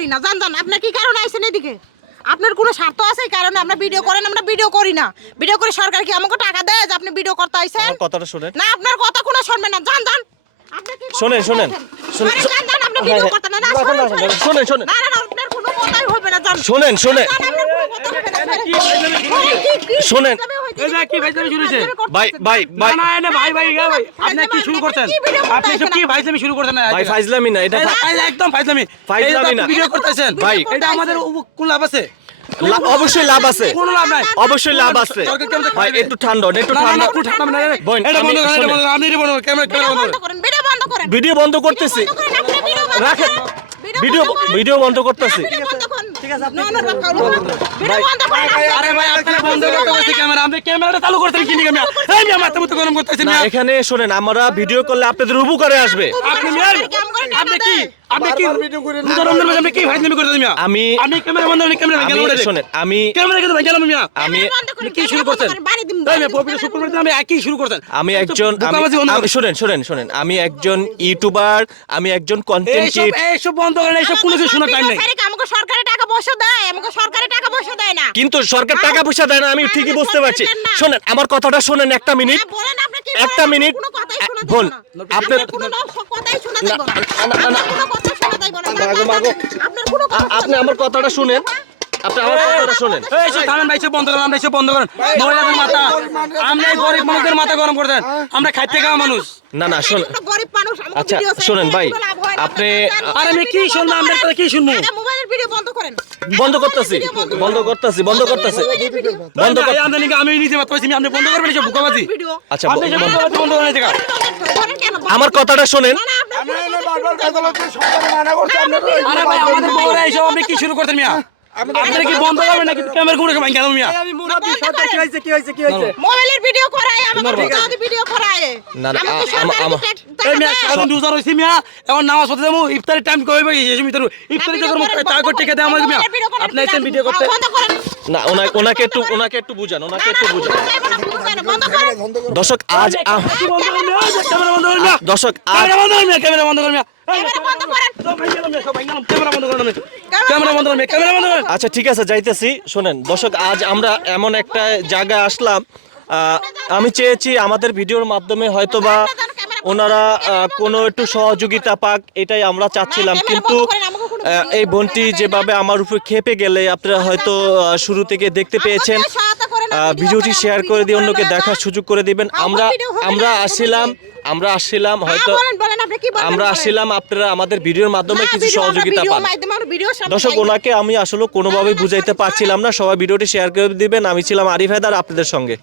করি না। জান জান আপনার কি কারণে আইছেন এদিকে? আপনার কোনো স্বার্থ আছে কারণে আমরা ভিডিও করেন আমরা ভিডিও করি না। ভিডিও করে সরকার কি আমাকে টাকা দেয় যে আপনি ভিডিও করতে আইছেন? আমার কথাটা শুনেন। না আপনার কথা কোনো শুনবে না। জান জান আপনি কি শোনেন, করতে শোনেন? শোনেন, আরে জান, জান, আপনি ভিডিও করতে না, না, হ্যাঁ, শোনেন, শোনেন, শোনেন। শোনেন, এই যে কি শুরু হয়েছে? ভাই ভাই ভাই। না না ভাই ভাই ভাই আপনি কি শুরু করছেন? ভিডিও আপনি এসব কি আপনি? শুরু করছেন? না ভাই ফাইজলামি না এটা এই- এই একদম ফাইজলামি। ফাইজলামি না। ভিডিও করতেছেন। ভাই। এটা আমাদের কোন লাভ আছে? অবশ্যই লাভ আছে। কোনো লাভ নাই। অবশ্যই লাভ আছে। ভাই একটু ঠান্ডা একটু ঠান্ডা। একটু এটা বন্ধ করেন এটা শোনেন। বন্ধ করেন। আপনি এটা বন্ধ ক্যামেরা ভিডিও ক্যামেরা বন্ধ বন্ধ করেন? করেন, ভিডিও বন্ধ করেন। ভিডিও বন্ধ করতেছি বন্ধ ভিডিও রাখেন। ভিডিও বন্ধ করতেছি। ভিডিও বন্ধ করেন। না, না, না, ভিডিও বন্ধ করেন, আপনি। আরে ভাই আপনি বন্ধ করতে বলছি ক্যামেরা। আপনি ক্যামেরাটা চালু করতেন কি নিয়ে এই আমি মাথা মতো গরম করতেছি না না এখানে শোনেন আমরা ভিডিও করলে আপনাদের উপকারে আসবে। আপনি আপনি কি আপনি কি রোজা রমজান আপনি কি ভাইজামি করতেছেন মিয়া? আমি আপনি ক্যামেরা বন্ধ করেন ক্যামেরা আমি ক্যামেরা শোনেন আমি ক্যামেরা কিন্তু ভাই মিয়া। আমি কি শুরু করছেন? তাই মিয়া পবিত্র শুক্রবার আমি একই শুরু আমি একজন আমি- শুনেন শুনেন শুনেন আমি একজন ইউটিউবার আমি একজন কন্টেন্ট এইসব বন্ধ করেন এইসব কোনো কিছু শোনার টাইম নেই আমাকে সরকারি পয়সা দেয় আমাকে সরকারি টাকা পয়সা দেয় না। কিন্তু সরকার টাকা পয়সা দেয় না আমি হ্যাঁ, ঠিকই হ্যাঁ, বুঝতে পারছি। শোনেন আমার কথাটা শোনেন একটা মিনিট। হ্যাঁ, বলেন আপনি কি একটা মিনিট। বোন, আপনি আমার কথাটা শুনেন। আপনি আমার কথাটা শুনেন। এইসব থামেন ভাই বন্ধ করেন আমরা এসব বন্ধ করেন মহিলাদের মাথা। আমরা গরিব মানুষদের মাথা গরম করে দেন। আমরা খাইতে খাওয়া মানুষ। না না শোন গরিব মানুষ, আচ্ছা, শোনেন ভাই, হয় আপনি- আর আমি কি শুনব? আমরা কি শুনব? মোবাইলের ভিডিও বন্ধ করেন। বন্ধ করতেছি। বন্ধ করতেছি বন্ধ করতেছি। বন্ধ কর ভাই, আপনি আমি নিজে বাদ কইছি আপনি বন্ধ করবেন এসব বোকাবাজি আচ্ছা বন্ধ- করে বন্ধ করেন জায়গা। আমার কথাটা শুনেন। আমি বারবার বারবার আদালতে সরকার মানা করতে আপনি এই আরে ভাই আমাদের বউরা এইসব আপনি কি শুরু করতেন মিয়া? আপনারা কি বন্ধ করবেন নাকি? ক্যামেরা ঘুরে ভাই কেন মিয়া। মোবাইলের ভিডিও করায় আমাকে যদি ভিডিও করায়। না, না, আমাকে আ- আ- সরকারি আমা- টাকা এই মিয়া দেয়। সারাদিন রোজা রইছি মিয়া। এখন নামাজ পড়তে যাব ইফতারের টাইম কবে ভাই এই সময় ইফতারি ভিডিও যখন করেন, টাকা বন্ধ টিকে আমাকে মিয়া মোবাইলের ভিডিও করেন, আপনি এসেছেন ভিডিও করতে না ওনা- ওনাকে একটু ওনাকে একটু বুঝান ওনাকে একটু বুঝান। দর্শক আজ দর্শক আজ ক্যামেরা বন্ধ করেন মিয়া ক্যামেরা বন্ধ করেন মিয়া। আচ্ছা ঠিক আছে যাইতেছি। শোনেন দর্শক আজ আমরা এমন একটা জায়গায় আসলাম আমি চেয়েছি আমাদের ভিডিওর মাধ্যমে হয়তোবা ওনারা কোনো একটু সহযোগিতা পাক এটাই আমরা চাচ্ছিলাম। কিন্তু এই বোনটি যেভাবে আমার উপর খেপে গেলে আপনারা হয়তো শুরু থেকে দেখতে পেয়েছেন। ভিডিওটি শেয়ার করে দিয়ে অন্যকে দেখার সুযোগ করে দিবেন। আমরা আমরা আসছিলাম। আমরা আসছিলাম হ্যাঁ, হয়তো আমরা আসছিলাম আপনারা আমাদের ভিডিওর মাধ্যমে কিছু সহযোগিতা পান। দর্শক ওনাকে আমি আসলে কোনোভাবে বুঝাইতে পারছিলাম না। সবাই ভিডিওটি শেয়ার করে দিবেন। আমি ছিলাম আরিফ হায়দার আপনাদের সঙ্গে।